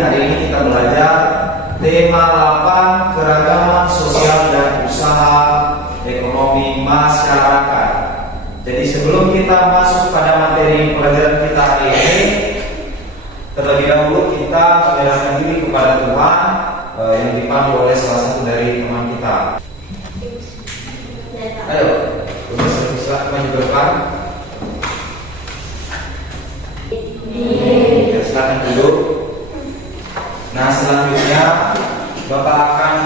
hari ini kita belajar tema 8 keragaman sosial dan usaha ekonomi masyarakat. Jadi sebelum kita masuk pada materi pelajaran kita hari ini, terlebih dahulu kita menyerahkan diri kepada Tuhan yang dipandu oleh salah satu dari teman kita. Ayo, silakan maju ke depan. Ya, silakan duduk. Nah, selanjutnya Bapak akan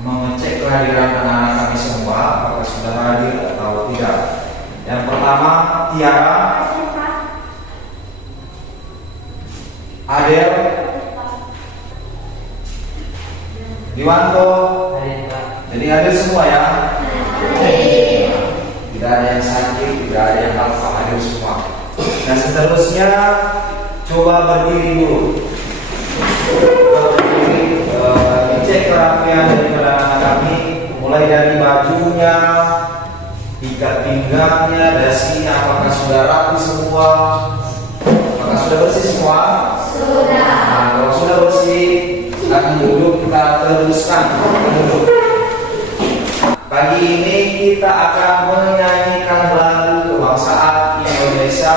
mengecek kehadiran anak-anak kami semua, apakah sudah hadir atau tidak. Yang pertama, Tiara, Adel, Diwanto. Jadi hadir semua ya. Tidak ada yang sakit, tidak ada yang alfa, hadir semua. Nah, seterusnya coba berdiri dulu. Dicek kerapian daripada anak kami, mulai dari bajunya, ikat pinggangnya, dasinya, apakah sudah rapi semua? Apakah sudah bersih semua? Sudah. Nah, kalau sudah bersih, silakan duduk, kita teruskan. Duduk. Pagi ini kita akan menyanyikan lagu kebangsaan Indonesia.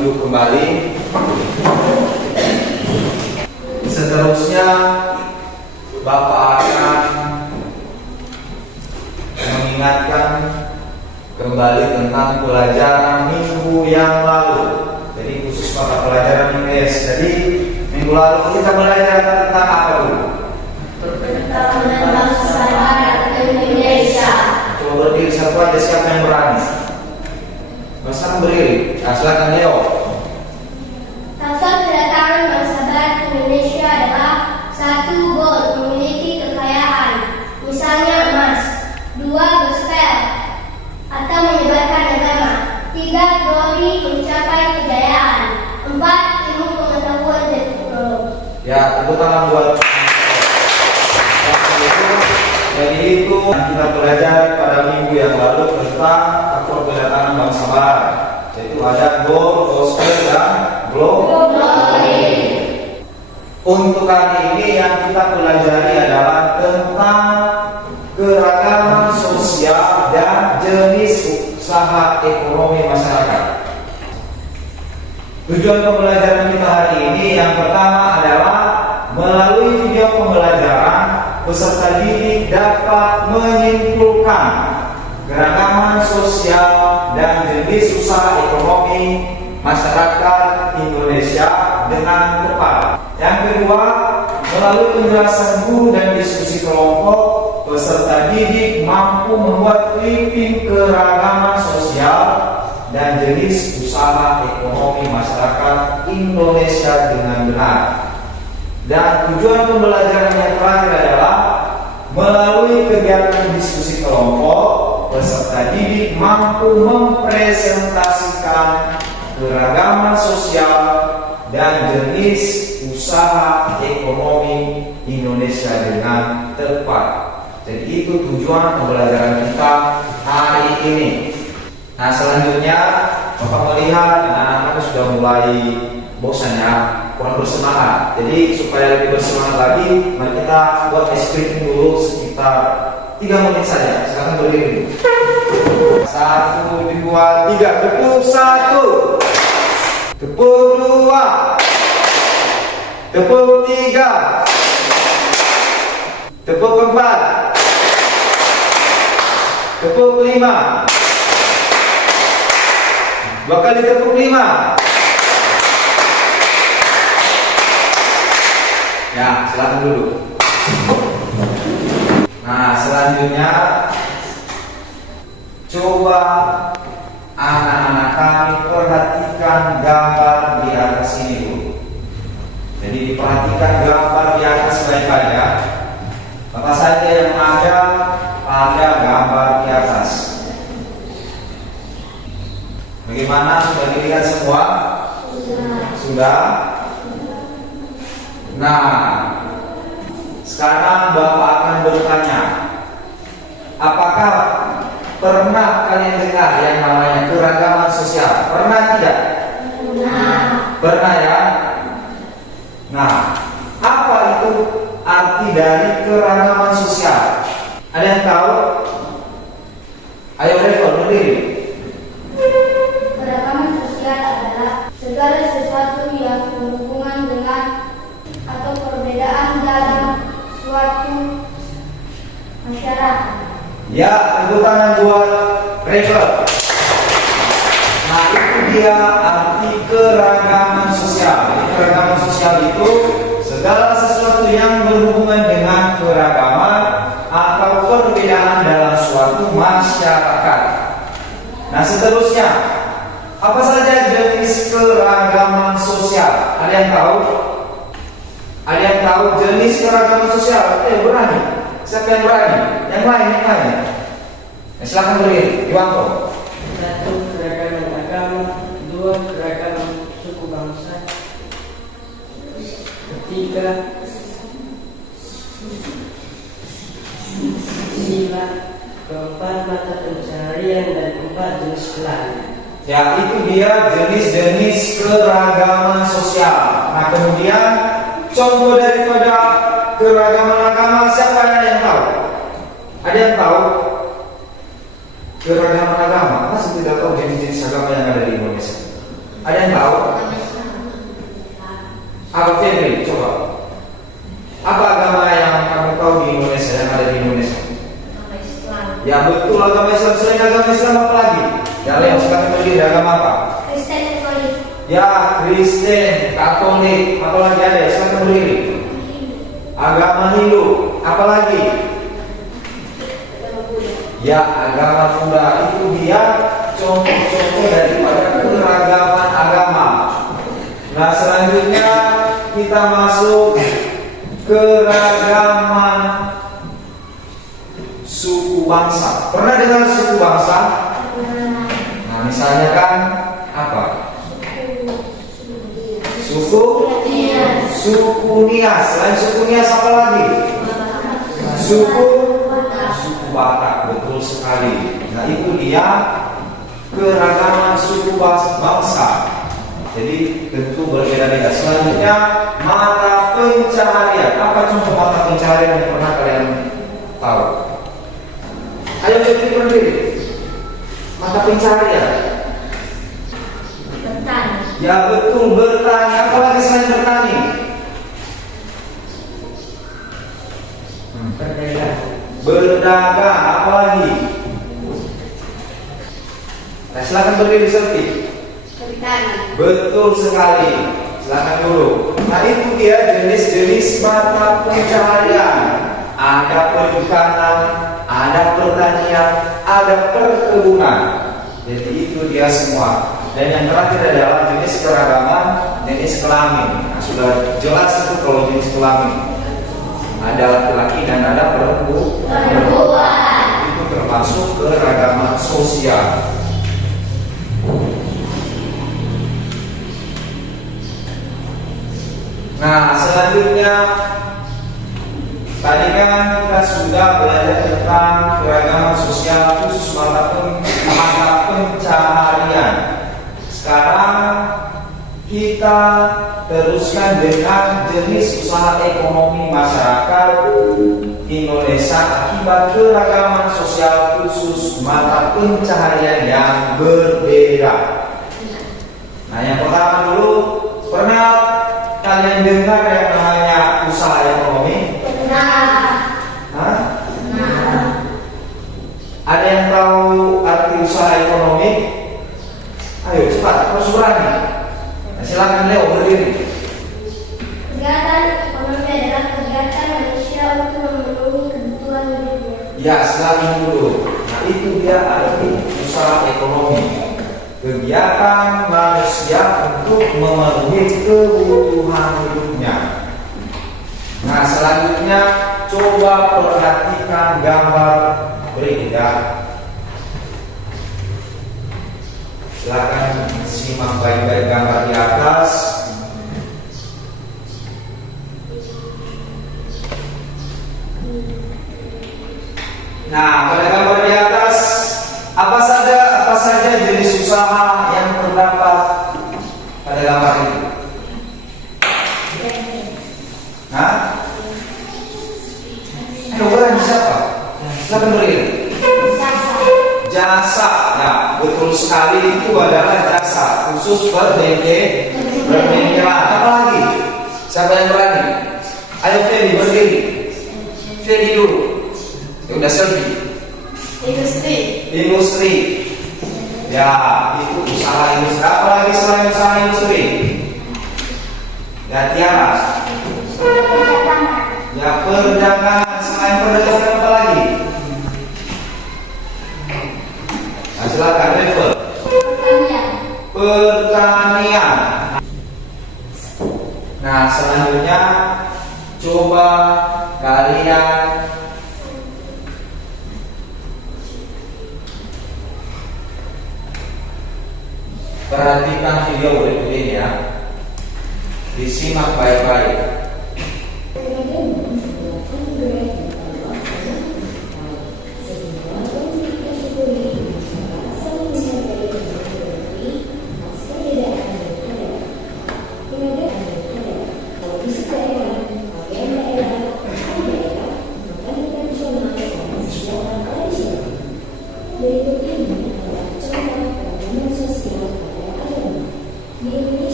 Kembali. Seterusnya Bapak akan mengingatkan kembali tentang pelajaran minggu yang lalu. Jadi khusus pada pelajaran IPS. Jadi minggu lalu kita belajar tentang apa dulu? Tentang bangsa Indonesia. Coba berdiri satu aja, siapa yang berani? Masa berdiri? Nah, silakan Leo. Asal kedatangan bangsa Barat Indonesia adalah 1. Gold, memiliki kekayaan, misalnya emas. 2. Gospel, atau menyebarkan agama. 3. Glory, mencapai kejayaan. 4. Ilmu pengetahuan dan teknologi. Ya, tepuk tangan buat. Jadi itu yang kita belajar pada minggu yang lalu tentang faktor kedatangan bangsa Barat. Yaitu ada gold, gospel, dan glory. Untuk hari ini yang kita pelajari adalah tentang keragaman sosial dan jenis usaha ekonomi masyarakat. Tujuan pembelajaran kita hari ini yang pertama adalah melalui video pembelajaran peserta didik dapat menyimpulkan keragaman sosial dan jenis usaha ekonomi masyarakat Indonesia dengan tepat. Yang kedua, melalui penjelasan guru dan diskusi kelompok, peserta didik mampu membuat clipping keragaman sosial dan jenis usaha ekonomi masyarakat Indonesia dengan benar. Dan tujuan pembelajaran yang terakhir adalah melalui kegiatan diskusi kelompok, peserta didik mampu mempresentasikan keragaman sosial dan jenis usaha ekonomi Indonesia dengan tepat. Jadi itu tujuan pembelajaran kita hari ini. Nah, selanjutnya Bapak melihat anak-anak sudah mulai bosan ya, kurang bersemangat. Jadi supaya lebih bersemangat lagi, mari kita buat scripting dulu sekitar 3 menit saja. Silakan berdiri. 1, 2, 3. Tepuk 1. Tepuk 2. Tepuk 3. Tepuk 4. Tepuk 5. 2 kali tepuk 5. Ya, silakan dulu. Nah, selanjutnya coba anak-anak kami perhatikan gambar di atas ini dulu. Jadi diperhatikan gambar di atas baik-baik ya. Bapak saja yang ada Sudah semua? Sudah. Nah, sekarang Bapak akan bertanya, apakah pernah kalian dengar yang namanya keragaman sosial? Pernah tidak? Pernah ya? Nah, apa itu arti dari keragaman sosial? Ada yang tahu? Ayo Revo, berdiri. Keragaman sosial adalah segala sesuatu yang berhubungan dengan atau perbedaan dalam suatu masyarakat. Ya, tepuk tangan buat Revo. Nah, itu dia arti keragaman sosial. Jadi, keragaman sosial itu segala sesuatu yang berhubungan dengan keragaman atau perbedaan dalam suatu masyarakat. Nah, seterusnya, apa saja jenis keragaman sosial? Ada yang tahu? Ada yang tahu jenis keragaman sosial? Berani? Siapa yang berani? Yang lain? Silakan berdiri, Iwanto. 1. Keragaman agama. 2. Keragaman suku bangsa. 3. Sila. 4. Mata pencaharian. Dan 4. Jenis kelamin. Ya, itu dia jenis-jenis keragaman sosial. Nah, kemudian contoh daripada keragaman agama, siapa yang tahu? Ada yang tahu? Keragaman agama, masih tidak tahu jenis-jenis agama yang ada di Indonesia. Ada yang tahu? Apa Febri? Coba. Apa agama yang kamu tahu di Indonesia, yang ada di Indonesia? Ya betul, agama Islam. Selain agama Islam apa lagi? Ya, yang sekarang berdiri agama apa? Kristen Katolik. Ya, Kristen, Katolik, apa lagi ada? Silakan berdiri. Agama Hindu, apa lagi? Ya, agama Buddha. Itu dia contoh-contoh daripada keragaman agama. Nah, selanjutnya kita masuk keragaman suku bangsa. Pernah dengar suku bangsa? Nah, misalnya kan apa? Suku Nias. Selain suku Nias apa lagi? Suku Batak, betul sekali. Nah, itu dia keragaman suku bangsa. Jadi tentu berbeda-beda. Selanjutnya mata pencaharian. Apa contoh mata pencaharian yang pernah kalian tahu? Ayo berdiri. Mata pencaharian. Bertani. Ya betul, bertani. Apa lagi selain bertani? Berdagang, apa lagi? Nah, silakan berdiri selfie. Bertani. Betul sekali. Silakan dulu. Nah, itu dia jenis-jenis mata pencaharian. Ada perikanan, ada pertanian, ada perkebunan. Jadi itu dia semua. Dan yang terakhir adalah jenis keragaman, jenis kelamin. Nah, sudah jelas itu kalau jenis kelamin. Ada laki-laki dan ada perempuan. Itu termasuk keragaman sosial. Nah, selanjutnya tadi kan kita sudah belajar tentang keragaman sosial khusus mata pencaharian. Sekarang kita teruskan dengan jenis usaha ekonomi masyarakat Indonesia akibat keragaman sosial khusus mata pencaharian yang berbeda. Nah, yang pertama dulu, pernah kalian dengar yang namanya usaha ekonomi? Hah? Ada yang tahu arti usaha ekonomi? Ayo cepat, harus berani. Nah, silakan Leo berdiri. Kegiatan ekonomi adalah kegiatan manusia untuk memenuhi kebutuhan hidupnya. Ya, silakan dulu. Nah, itu dia arti usaha ekonomi. Kegiatan manusia untuk memenuhi kebutuhan hidupnya. Nah, selanjutnya coba perhatikan gambar berikutnya. Silakan Disimak baik-baik gambar di atas. Nah, pada gambar di atas apa saja jenis usaha yang terdapat pada gambar ini? Nah, orang siapa? Silakan berdiri. Jasa, ya betul sekali, itu adalah jasa khusus berbengkelan. Apa lagi? Siapa yang berani? Ayo Feli berdiri. Feli dulu. Ya, udah selfie. Industri. Ya itu usaha industri. Apa lagi selain usaha industri? Ya Tiara. Ya perdagangan. Selain perdagangan apa lagi? Nah, silakan Revel. Pertanian. Nah, selanjutnya coba kalian perhatikan video berikut ini ya. Disimak baik-baik.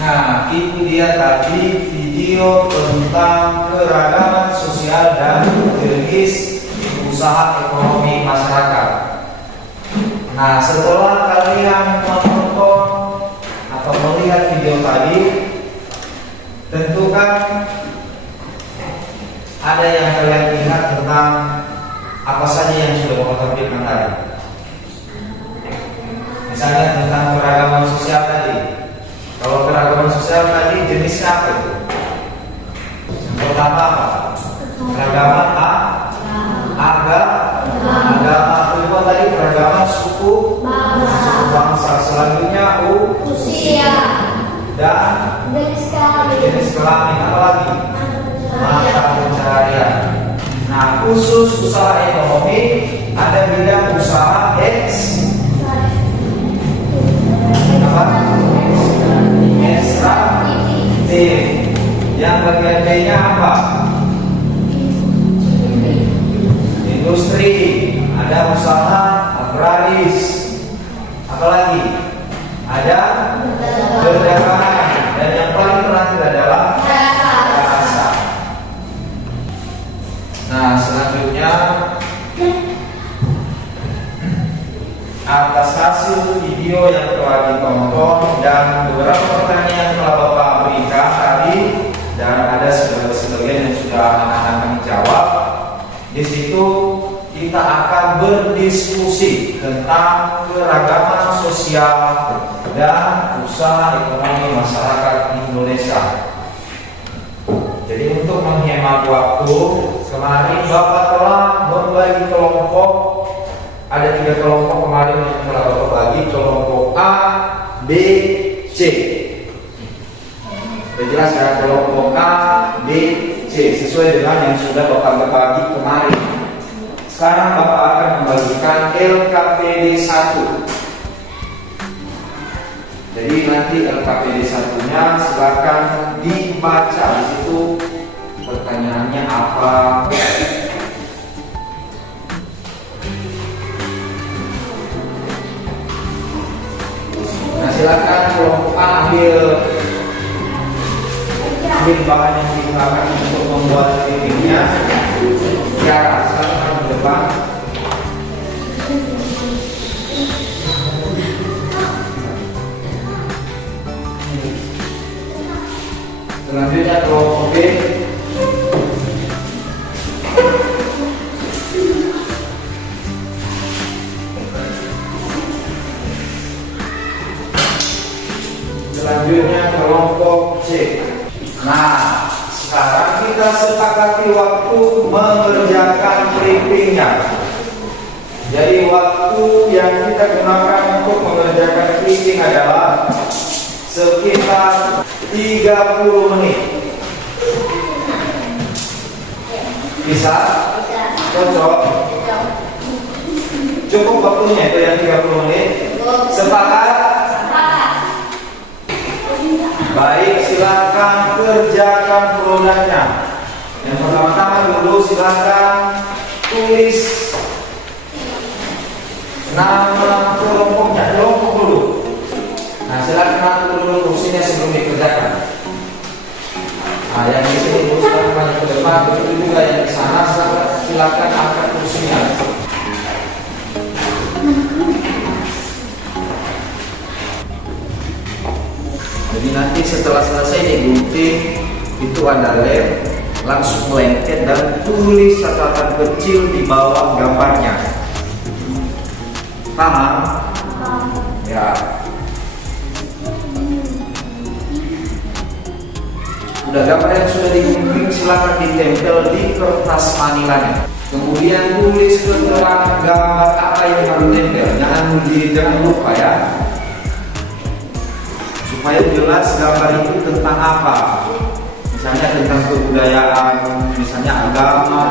Nah, itu dia tadi video tentang keragaman sosial dan jenis usaha ekonomi masyarakat. Nah, setelah kalian menonton atau melihat video tadi, tentu kan ada yang kalian ingat tentang apa saja yang sudah Bapak tampilkan tadi. Misalnya tentang keragaman sosial tadi. Kalau keragaman sosial tadi jenisnya apa itu? Yang pertama apa? Keragaman agama. Kedua tadi keragaman suku bangsa. Selanjutnya Usia dan jenis kelamin. Apa lagi? Mata pencaharian. Nah, khusus usaha ekonomi ada bidang usaha ekstraktif. Yang bagian B-nya apa? Industri. Ada usaha agraris. Apalagi? Ada perdagangan. Dan yang paling terakhir adalah jasa. Nah, selanjutnya atas hasil video yang telah ditonton dan beberapa pertanyaan yang telah Bapak berikan tadi, dan ada sebagian yang sudah anak-anak jawab. Di situ kita akan berdiskusi tentang keragaman sosial dan usaha ekonomi masyarakat Indonesia. Jadi untuk menghemat waktu, kemarin Bapak telah membagi kelompok. Ada 3 kelompok kemarin yang telah Bapak bagi, kelompok A, B, C. Sudah jelas ya, kelompok A, B, C sesuai dengan yang sudah Bapak bagi kemarin. Sekarang Bapak akan membagikan LKPD 1. Jadi nanti LKPD 1-nya silakan dibaca. Di situ pertanyaannya apa. Nah, silakan kelompok A ambil bahan yang digunakan untuk membuat titiknya. Ya, silakan ke depan. Selanjutnya kelompok B. Selanjutnya kelompok C. Nah, sekarang kita sepakati waktu mengerjakan clippingnya. Jadi waktu yang kita gunakan untuk mengerjakan quizzing adalah sekitar 30 menit. Bisa? Cocok? Cukup waktunya itu yang 30 menit? Sepakat? Baik, silakan kerjakan produknya. Yang pertama-tama dulu silakan tulis nama kelompoknya, kelompok dulu. Nah, silakan atur dulu kursinya sebelum dikerjakan. Nah, yang di sini silakan maju ke depan, begitu juga yang di sana silakan angkat kursinya. Jadi nanti setelah selesai digunting itu ada lem, langsung lengket dan tulis catatan kecil di bawah gambarnya. Paham? Ya. Udah gambar yang sudah digunting silakan ditempel di kertas manilanya. Kemudian tulis keterangan gambar apa yang harus ditempel. Jangan lupa ya. Supaya jelas gambar itu tentang apa. Misalnya tentang kebudayaan, misalnya agama,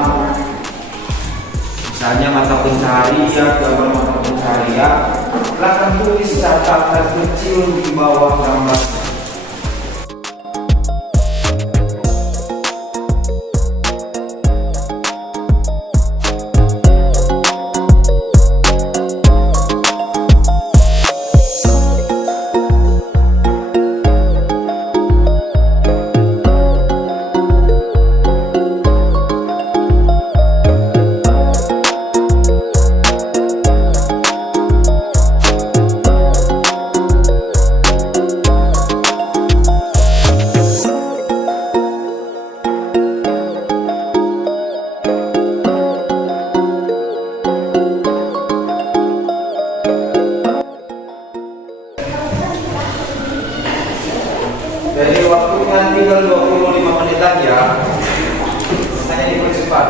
misalnya mata pencaharian, gambar mata pencaharian. Silakan tulis catatan kecil di bawah gambar. Jadi waktunya tinggal 25 menit lagi ya. Hanya dipercepat.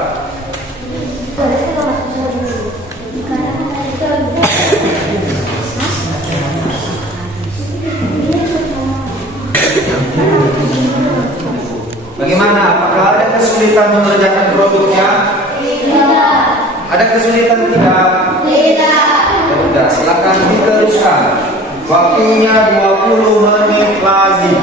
Bagaimana? Apakah ada kesulitan mengerjakan produknya? Tidak. Ada kesulitan tidak? Tidak. Ya udah, silakan diteruskan. Waktunya 20 menit lagi.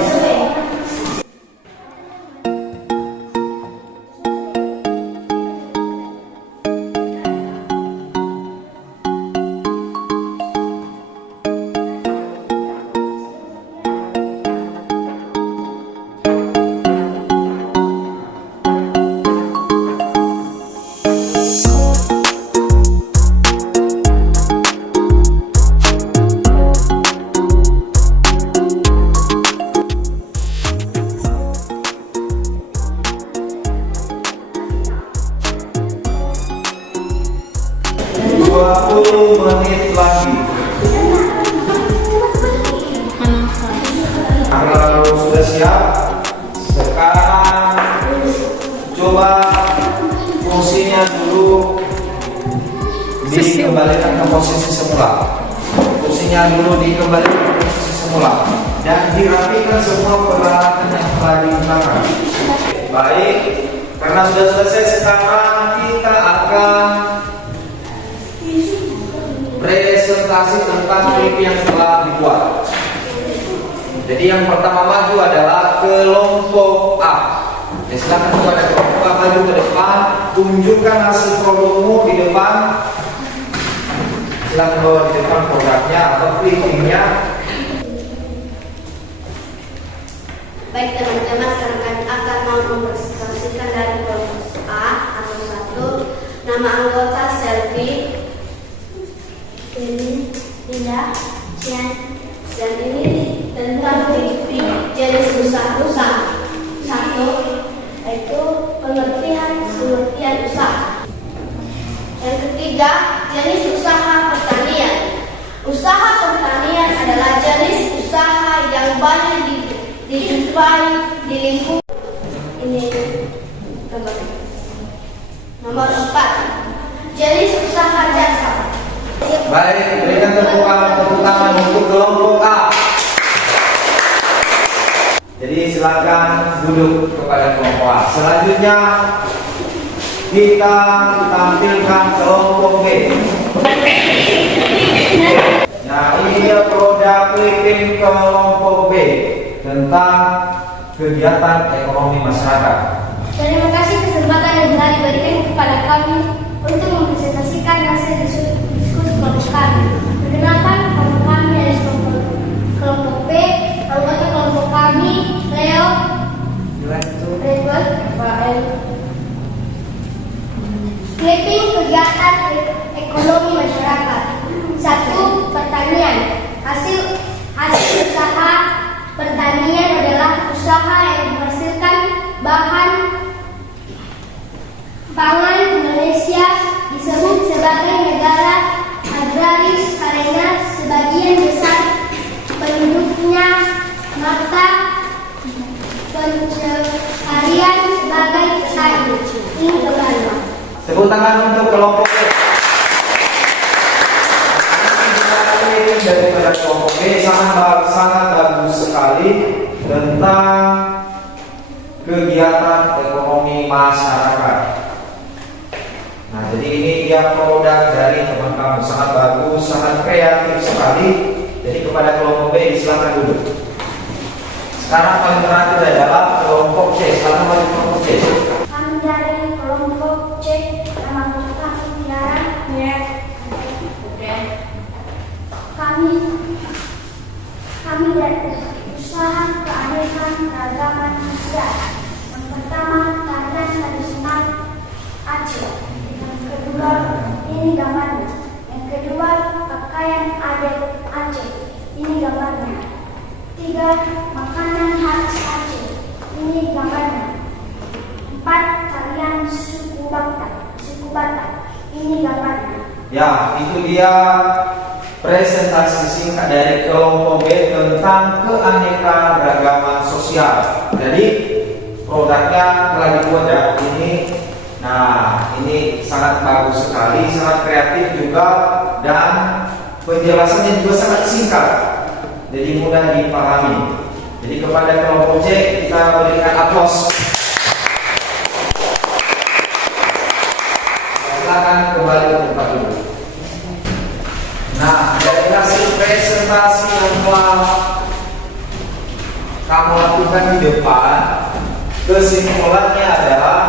Menit lagi. Kalau sudah siap, sekarang coba kursinya dulu dikembalikan ke posisi semula. Kursinya dulu dikembalikan ke posisi semula dan dirapikan semua peralatan yang telah digunakan. Baik, karena sudah selesai sekarang kita akan presentasi tentang klip yang telah dibuat. Jadi yang pertama maju adalah kelompok A. Ya, silakan kepada kelompok A maju ke depan, tunjukkan hasil produkmu di depan. Silakan bawa di depan produknya atau clippingnya. Baik teman-teman, sekarang kami akan mau mempresentasikan dari kelompok A atau 1. Nama anggota Selvi, ini tidak, dan ini tentang jenis usaha. 1 yaitu pengertian usaha. Yang ketiga, jenis usaha pertanian. Usaha pertanian adalah jenis usaha yang banyak dijumpai di lingkungan ini. Nomor 4, jenis usaha jasa. Baik, berikan tepuk tangan untuk kelompok A. Jadi silakan duduk kepada kelompok A. Selanjutnya kita tampilkan kelompok B. Nah, ini dia produk clipping kelompok B tentang kegiatan ekonomi masyarakat. Terima kasih kesempatan yang telah diberikan kepada kami untuk mempresentasikan hasil diskusi kelompok kami. Perkenalkan, kelompok kami dari kelompok B, anggota kelompok kami Leo, Edward, Rafael. Clipping kegiatan ekonomi masyarakat. 1. Pertanian. Hasil usaha pertanian adalah usaha yang menghasilkan bahan pangan. Indonesia disebut sebagai negara agraris karena sebagian besar penduduknya mata pencaharian sebagai petani. Ini kembali. Tepuk tangan untuk kelompok B. Daripada kelompok B sangat bagus sekali tentang kegiatan ekonomi masyarakat. Nah, jadi ini dia produk dari teman kamu, sangat bagus, sangat kreatif sekali. Jadi kepada kelompok B silakan duduk. Sekarang paling terakhir adalah kelompok C. Silakan maju kelompok C. Kami dari kelompok C, nama kami Tiara. Kami dari usaha keanekaragaman Asia. Yang pertama, tarian tradisional Aceh. Yang kedua, ini gambarnya. Yang kedua, pakaian adat Aceh. Ini gambarnya. 3. Makanan khas Aceh. Ini gambarnya. 4. Tarian suku Batak. Ini gambarnya. Ya, itu dia presentasi singkat dari kelompok B tentang keanekaragaman sosial. Jadi produknya telah dibuat ya ini. Nah, ini sangat bagus sekali, sangat kreatif juga, dan penjelasannya juga sangat singkat, jadi mudah dipahami. Jadi kepada kelompok C kita berikan aplaus. Silakan kembali ke tempat dulu. Nah, dari hasil presentasi yang telah kamu lakukan di depan, kesimpulannya adalah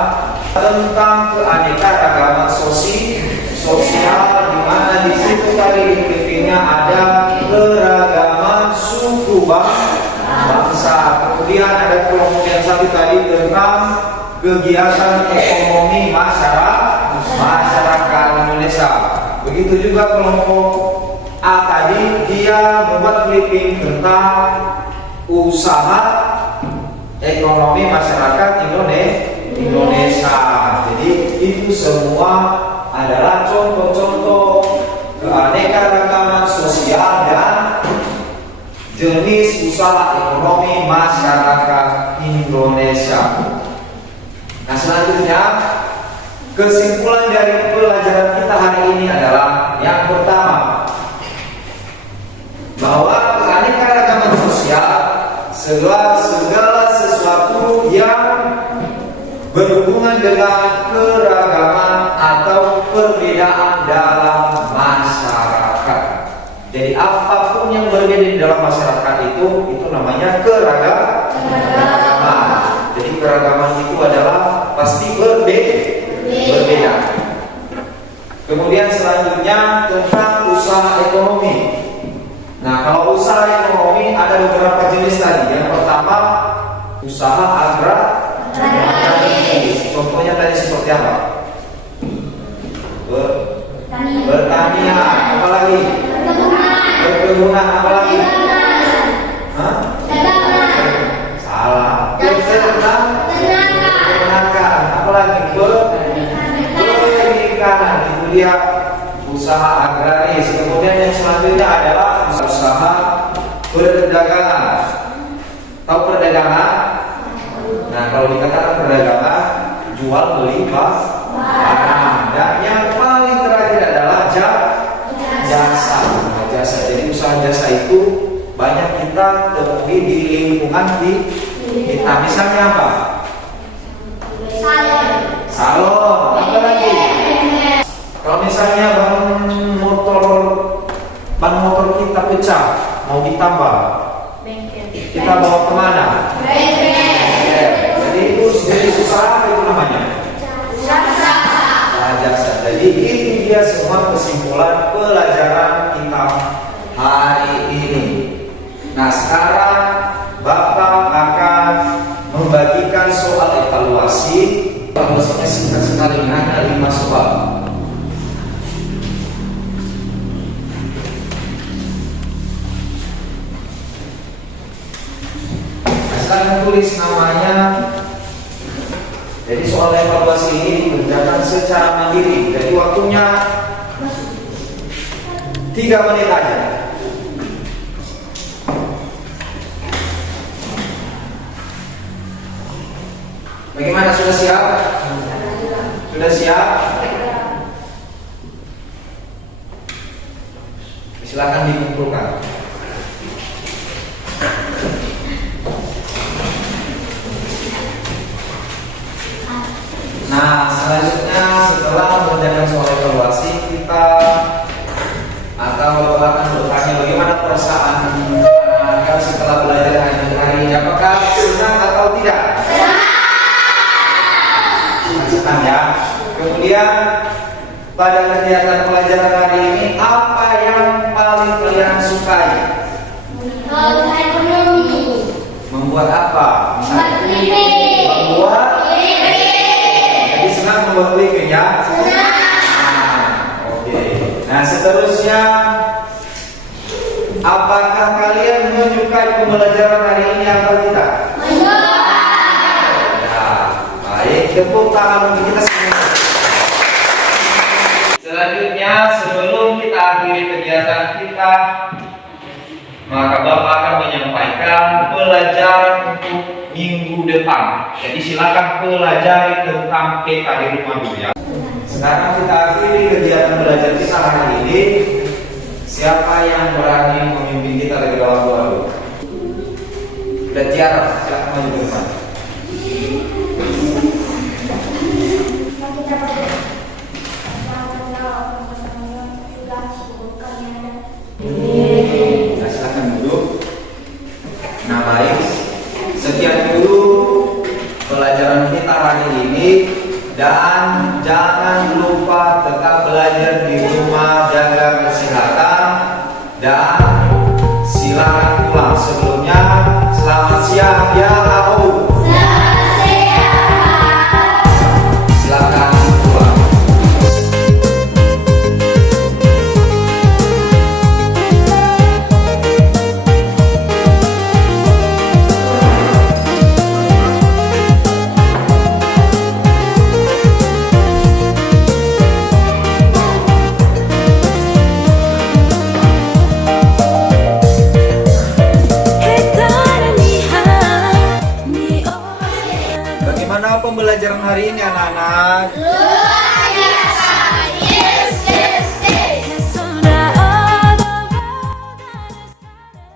tentang keanekaragaman sosial, di mana di situ tadi di clippingnya ada keragaman suku bangsa. Kemudian ada kelompok yang satu tadi tentang kegiatan ekonomi masyarakat Indonesia. Begitu juga kelompok A tadi, dia membuat clipping tentang usaha ekonomi masyarakat Indonesia. Jadi itu semua adalah contoh-contoh keanekaragaman sosial dan jenis usaha ekonomi masyarakat Indonesia. Nah, selanjutnya kesimpulan dari pelajaran kita hari ini adalah yang pertama, bahwa keanekaragaman sosial segala sesuatu yang berhubungan dengan keragaman atau perbedaan dalam masyarakat. Jadi apapun yang berbeda di dalam masyarakat itu namanya keragaman. Jadi keragaman itu adalah pasti berbeda. Kemudian selanjutnya tentang usaha ekonomi. Nah, kalau usaha ekonomi ada beberapa jenis tadi. Yang pertama, usaha agraris. Contohnya tadi seperti apa? Bertanian. Apa lagi? Perkebunan. Apa lagi? Salah. Peternakan. Apa lagi? Perikanan. Itu dia usaha agraris. Kemudian yang selanjutnya adalah usaha perdagangan. Tahu perdagangan? Nah, kalau dikatakan perdagangan, jual beli barang. Dan yang paling terakhir adalah jasa. Nah, jasa. Jadi usaha jasa itu banyak kita temui di lingkungan kita. Misalnya apa? Salon. Apa lagi? Kalau misalnya ban motor kita pecah, mau ditambah, kita bawa kemana? Jadi itu jadi usaha apa itu namanya? Jasa. Jadi itu dia semua kesimpulan pelajaran kita hari ini. Nah, sekarang Bapak akan membagikan soal evaluasi. Evaluasinya singkat sekali, hanya 5 soal. Nah, sekarang tulis namanya. Jadi soal evaluasi ini dikerjakan secara mandiri. Jadi waktunya 3 menit aja. Bagaimana, sudah siap? Sudah siap? Silakan dikumpulkan. Nah, selanjutnya setelah mengerjakan soal evaluasi, kita akan bertanya bagaimana perasaan anak setelah belajar hari ini. Apakah senang atau tidak? Senang ya. Kemudian pada kegiatan pelajaran hari ini, apa yang paling kalian sukai? Ekonomi. Membuat apa? Membuat. Jadi senang membuat briefing ya? Oke. Nah, seterusnya, apakah kalian menyukai pembelajaran hari ini atau tidak? Nah, baik, tepuk tangan untuk kita semua. Selanjutnya, sebelum kita akhiri kegiatan kita, maka Bapak akan menyampaikan pelajaran untuk minggu depan. Jadi silakan pelajari tentang PK di rumah dulu ya. Sekarang kita akhiri kegiatan belajar kita hari ini. Siapa yang berani memimpin kita dari bawah dulu? Dan Tiara, silakan maju ke depan. Nah, silakan duduk. Nah, baik. Sekian dulu pelajaran kita hari ini, dan jangan lupa tetap belajar di rumah, jaga kesehatan, dan silakan pulang. Sebelumnya, selamat siang ya Lau. Silakan pulang. Bagaimana pembelajaran hari ini anak-anak?